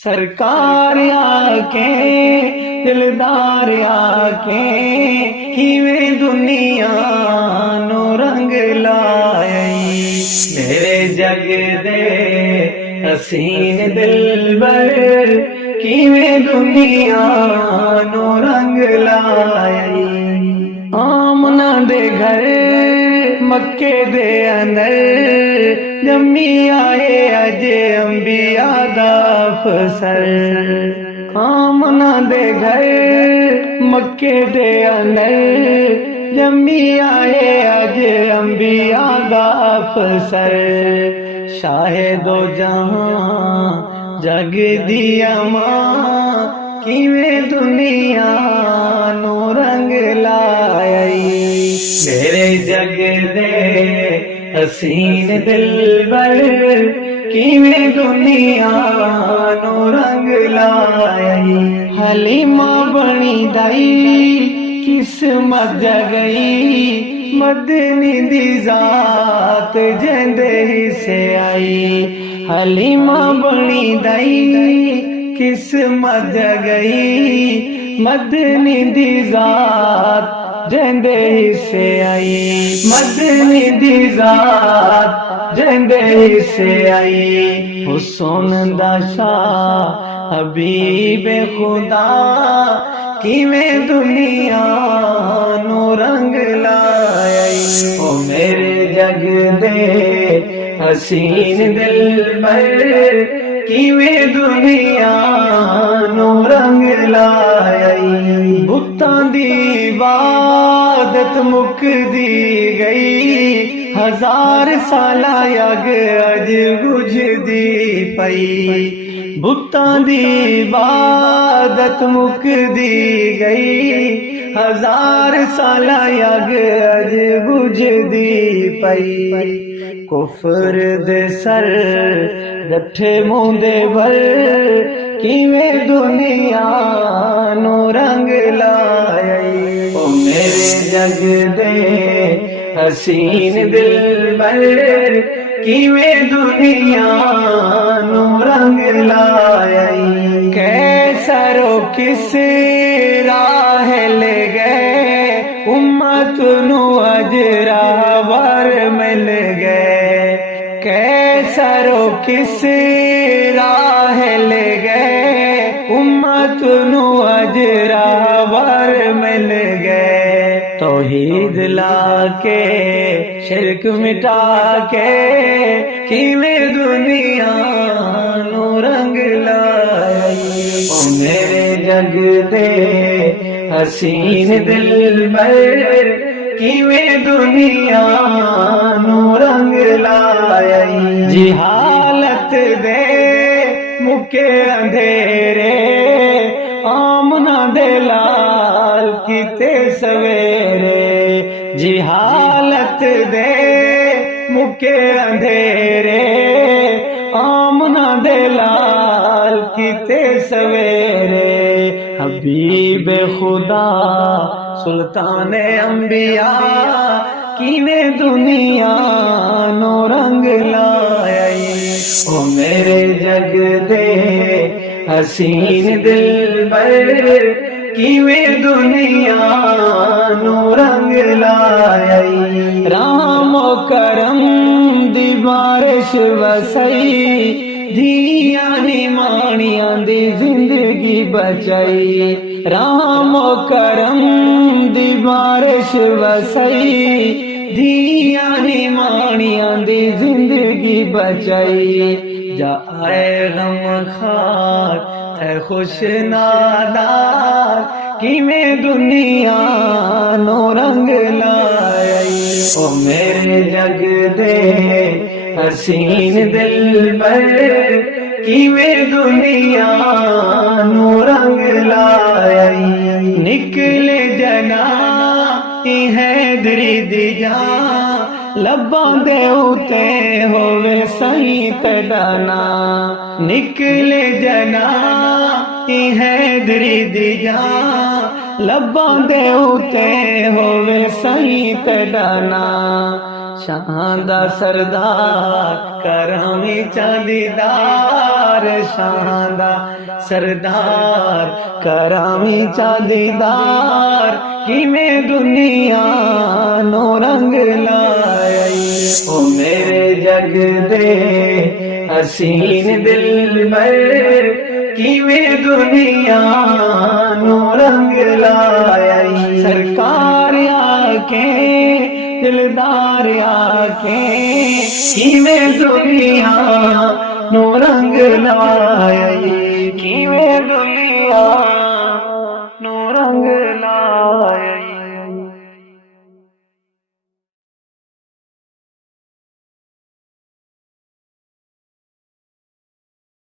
सरकार आके दिलदार आके किवें दुनिया नो रंग लायई। मेरे जग दे हसीन दिलबर किवें दुनिया नो रंग लायई। आमना दे घर मक्के दे अंदर जम्मी आए अज अंबिया दा अफसर। आमना दे घर मक्के दे अंदर जम्मी आए अज अंबिया दा अफसर। शाहिदो जहां जग दी मां किवें दुनिया नो रंग लायई। मेरे जग दे हसीन दिलबर किवें दुनिया नो रंग लायई। हलीमा बनी दाई किस्मत जगई मदनी दी जात जेंदे हिस्से आई। हलीमा बनी दाई किस्मत जगई मदनी दी जात जेंदे हिस्से आई। मदनी दी जात जेंदे हिस्से आई। हुस्न दा शाह हबीबे खुदा किवें दुनिया नो रंग लायई। ओ मेरे जग दे हसीन दिलबर किवें दुनिया नो रंग लायई। बुतां दी इबादत मुकदी गई हजार साला यग अज बुझदी पई। बुतां दी इबादत मुकदी गई हजार साला यग अज बुझदी पई। कुफर दे सर गठे मुंदे भर किवें दुनिया नो रंग लायई। ओ मेरे जग दे हसीन दिलबर किवें दुनिया नो रंग लायई। कैसरो किस राह ले गए उम्मत नु अजरा वर मिल गए। कैसरो किस राह ले गए उम्मत नु अजरा वर मिल गए। तौहीद लाके शिरक मिटा के किवें दुनिया नो रंग लायई। ओ मेरे जग दे हसीन दिलबर किवें दुनिया नो रंग लायई। जिहालत दे मुके अंधेरे आमना दे लाल किते सवेरे। जिहालत दे मुके अंधेरे आमना दे लाल किते सवेरे। हबीब खुदा सुल्तान अंबिया किवें दुनिया नो रंग लायई। ओ मेरे जग दे हसीन दिलबर किवें दुनिया नो रंग लायई। राम करम दी बारिश वसई धिया निमाणियां दी जिंदगी बचाई। राम करम दी बारिश वसई धिया निमाणियां दी जिंदगी बचाई। जा आए गम खार है खुश नादार किवें दुनिया नो रंग लायई। ओ मेरे जग दे हसीन दिलबर किवें दुनिया नो रंग लायई। निकले जना हैदरी दी जा लब्बां दे उते होवे सही तड़ाना। निकले जना हैदरी दी जा लब्बां दे उते होवे सही तड़ाना। शानदार सरदार करामी चांदीदार शानदार सरदार करामी चांदीदार किमें दुनिया नो रंग लाई ओ मेरे जग दे हसीन दिल मर किमें दुनिया नो रंग लाई सरकार आके दिलदार आके किमें दुनिया नो रंग लाई किमें दुनिया